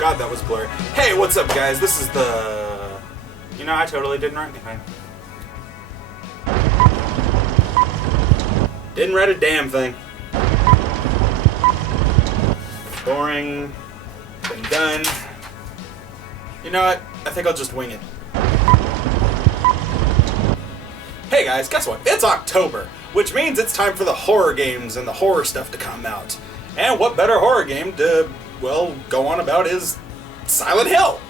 God, that was blurry. Hey, what's up, guys? This is the... You know, I totally didn't write anything. Didn't write a damn thing. Boring. Been done. You know what? I think I'll just wing it. Hey guys, guess what? It's October, which means it's time for the horror games and the horror stuff to come out. And what better horror game to, well, go on about is Silent Hill.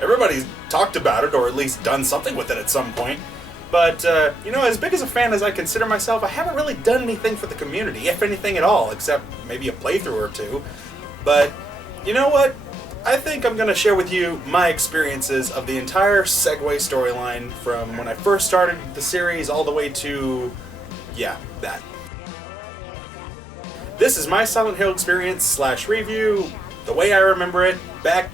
Everybody's talked about it, or at least done something with it at some point. But, you know, as big as a fan as I consider myself, I haven't really done anything for the community, if anything at all, except maybe a playthrough or two. But, you know what? I think I'm going to share with you my experiences of the entire Segway storyline from when I first started the series all the way to, yeah, that. This is my Silent Hill experience / review, the way I remember it, back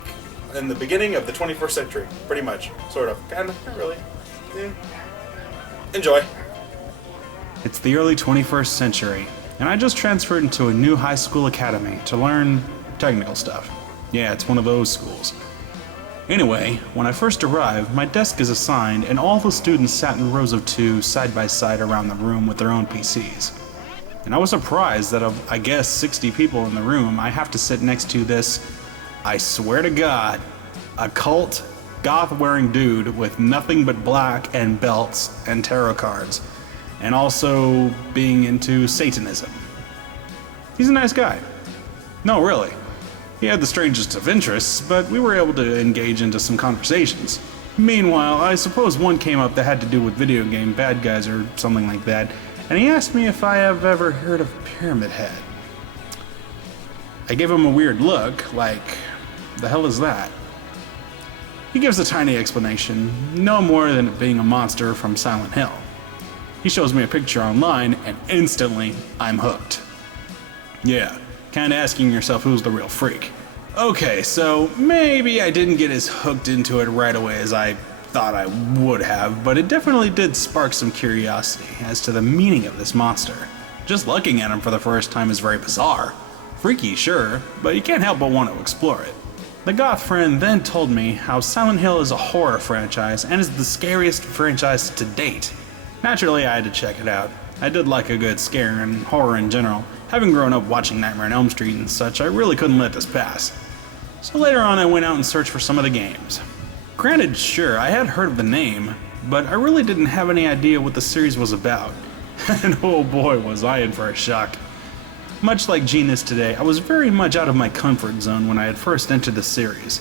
in the beginning of the 21st century. Pretty much. Sort of. Kinda. Not really. Yeah. Enjoy. It's the early 21st century, and I just transferred into a new high school academy to learn technical stuff. Yeah, it's one of those schools. Anyway, when I first arrived, my desk is assigned and all the students sat in rows of 2 side by side around the room with their own PCs. And I was surprised that of, I guess, 60 people in the room, I have to sit next to this, I swear to God, occult, goth-wearing dude with nothing but black and belts and tarot cards, and also being into Satanism. He's a nice guy. No, really. He had the strangest of interests, but we were able to engage into some conversations. Meanwhile, I suppose one came up that had to do with video game bad guys or something like that, and he asked me if I have ever heard of Pyramid Head. I gave him a weird look, like, the hell is that? He gives a tiny explanation, no more than it being a monster from Silent Hill. He shows me a picture online, and instantly, I'm hooked. Yeah. Kinda asking yourself who's the real freak. Okay, so maybe I didn't get as hooked into it right away as I thought I would have, but it definitely did spark some curiosity as to the meaning of this monster. Just looking at him for the first time is very bizarre. Freaky, sure, but you can't help but want to explore it. The goth friend then told me how Silent Hill is a horror franchise and is the scariest franchise to date. Naturally, I had to check it out. I did like a good scare and horror in general. Having grown up watching Nightmare on Elm Street and such, I really couldn't let this pass. So later on I went out and searched for some of the games. Granted, sure, I had heard of the name, but I really didn't have any idea what the series was about. And oh boy was I in for a shock. Much like Gene is today, I was very much out of my comfort zone when I had first entered the series.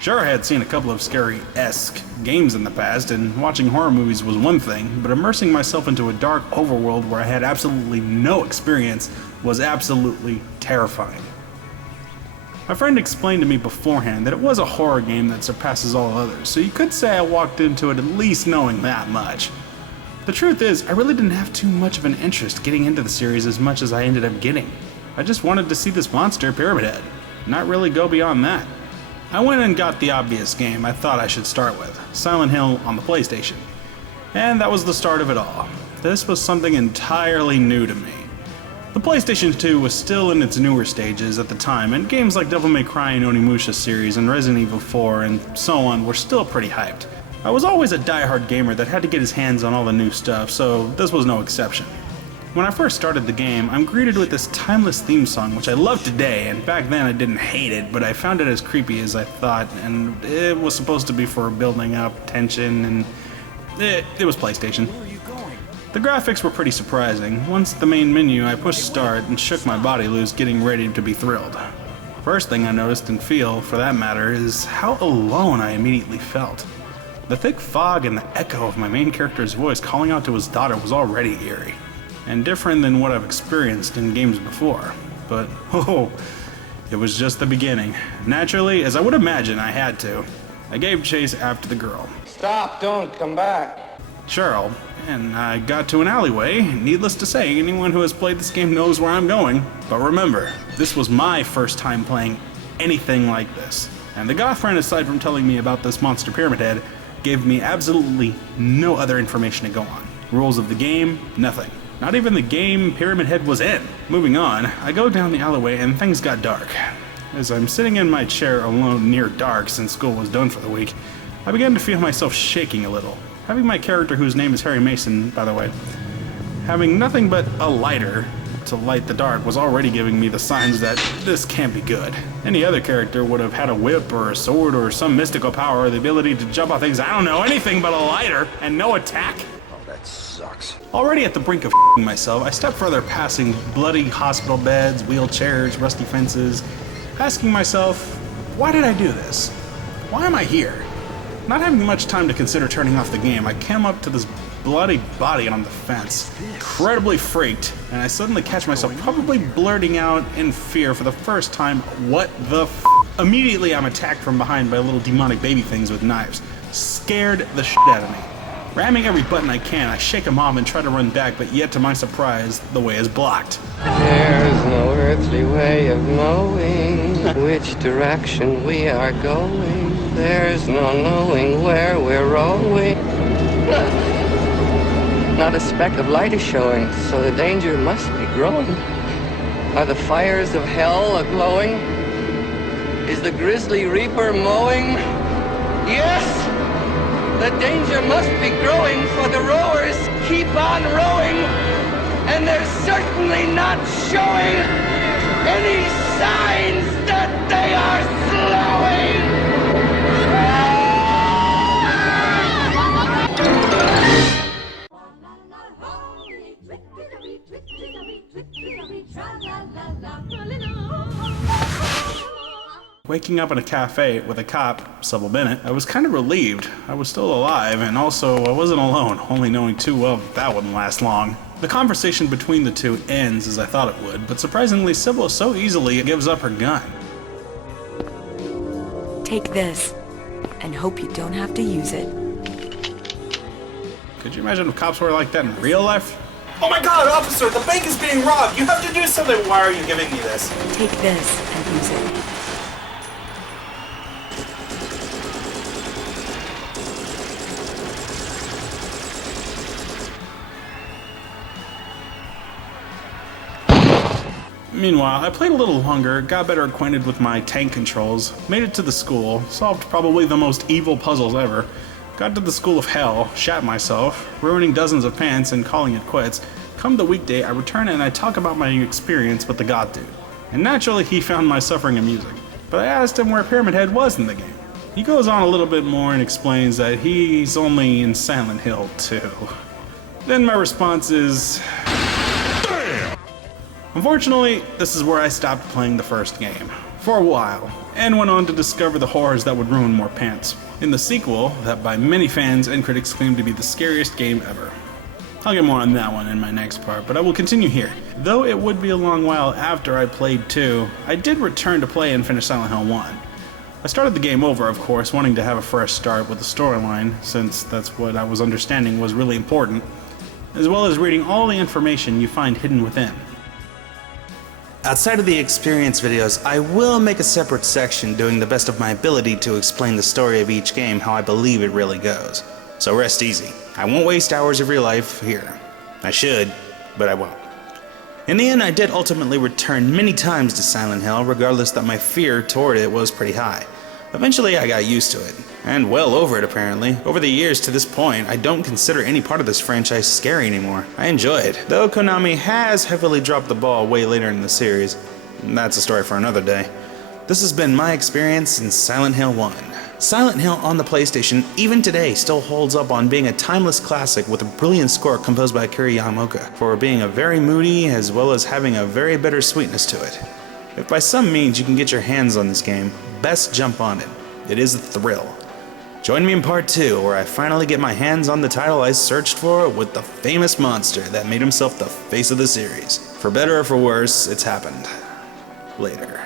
Sure, I had seen a couple of scary-esque games in the past, and watching horror movies was one thing, but immersing myself into a dark overworld where I had absolutely no experience was absolutely terrifying. My friend explained to me beforehand that it was a horror game that surpasses all others, so you could say I walked into it at least knowing that much. The truth is, I really didn't have too much of an interest getting into the series as much as I ended up getting. I just wanted to see this monster, Pyramid Head, not really go beyond that. I went and got the obvious game I thought I should start with, Silent Hill on the PlayStation. And that was the start of it all. This was something entirely new to me. The PlayStation 2 was still in its newer stages at the time, and games like Devil May Cry and Onimusha series and Resident Evil 4 and so on were still pretty hyped. I was always a die-hard gamer that had to get his hands on all the new stuff, so this was no exception. When I first started the game, I'm greeted with this timeless theme song, which I love today, and back then I didn't hate it, but I found it as creepy as I thought, and it was supposed to be for building up tension, and it was PlayStation. The graphics were pretty surprising. Once at the main menu, I pushed start and shook my body loose, getting ready to be thrilled. First thing I noticed and feel, for that matter, is how alone I immediately felt. The thick fog and the echo of my main character's voice calling out to his daughter was already eerie, and different than what I've experienced in games before. But, oh, it was just the beginning. Naturally, as I would imagine I had to, I gave chase after the girl. Stop, don't come back. Cheryl, and I got to an alleyway. Needless to say, anyone who has played this game knows where I'm going. But remember, this was my first time playing anything like this. And the goth friend, aside from telling me about this monster Pyramid Head, gave me absolutely no other information to go on. Rules of the game, nothing. Not even the game Pyramid Head was in. Moving on, I go down the alleyway and things got dark. as I'm sitting in my chair alone near dark since school was done for the week, I began to feel myself shaking a little. Having my character, whose name is Harry Mason, by the way, having nothing but a lighter to light the dark was already giving me the signs that this can't be good. Any other character would have had a whip or a sword or some mystical power or the ability to jump on things, I don't know, anything but a lighter and no attack. Oh, that sucks. Already at the brink of myself, I step further passing bloody hospital beds, wheelchairs, rusty fences, asking myself, why did I do this? Why am I here? Not having much time to consider turning off the game, I came up to this bloody body on the fence, incredibly freaked, and I suddenly catch myself probably blurting out in fear for the first time, what the f***? Immediately I'm attacked from behind by little demonic baby things with knives. Scared the shit out of me. Ramming every button I can, I shake them off and try to run back, but yet to my surprise, the way is blocked. There's no earthly way of knowing which direction we are going. There's no knowing where we're rowing. Not a speck of light is showing, so the danger must be growing. Are the fires of hell a-glowing? Is the grisly reaper mowing? Yes! The danger must be growing, for the rowers keep on rowing, and they're certainly not showing any signs that they are slowing! Waking up in a cafe with a cop, Sybil Bennett, I was kind of relieved. I was still alive, and also I wasn't alone, only knowing too well that wouldn't last long. The conversation between the two ends as I thought it would, but surprisingly, Sybil so easily gives up her gun. Take this, and hope you don't have to use it. Could you imagine if cops were like that in real life? Oh my god, officer, the bank is being robbed! You have to do something! Why are you giving me this? Take this and use it. Meanwhile, I played a little longer, got better acquainted with my tank controls, made it to the school, solved probably the most evil puzzles ever, got to the school of hell, shat myself, ruining dozens of pants and calling it quits. Come the weekday, I return and I talk about my experience with the God Dude. And naturally, he found my suffering amusing. But I asked him where Pyramid Head was in the game. He goes on a little bit more and explains that he's only in Silent Hill 2. Then my response is... Unfortunately, this is where I stopped playing the first game, for a while, and went on to discover the horrors that would ruin more pants. In the sequel, that by many fans and critics claimed to be the scariest game ever. I'll get more on that one in my next part, but I will continue here. Though it would be a long while after I played 2, I did return to play and finish Silent Hill 1. I started the game over, of course, wanting to have a fresh start with the storyline, since that's what I was understanding was really important, as well as reading all the information you find hidden within. Outside of the experience videos, I will make a separate section doing the best of my ability to explain the story of each game how I believe it really goes. So rest easy. I won't waste hours of your life here. I should, but I won't. In the end, I did ultimately return many times to Silent Hill, regardless that my fear toward it was pretty high. Eventually, I got used to it, and well over it apparently. Over the years to this point, I don't consider any part of this franchise scary anymore. I enjoy it, though Konami has heavily dropped the ball way later in the series. That's a story for another day. This has been my experience in Silent Hill 1. Silent Hill on the PlayStation, even today, still holds up on being a timeless classic with a brilliant score composed by Akira Yamaoka, for being a very moody as well as having a very bitter sweetness to it. If by some means you can get your hands on this game, best jump on it. It is a thrill. Join me in part 2, where I finally get my hands on the title I searched for with the famous monster that made himself the face of the series. For better or for worse, it's happened. Later.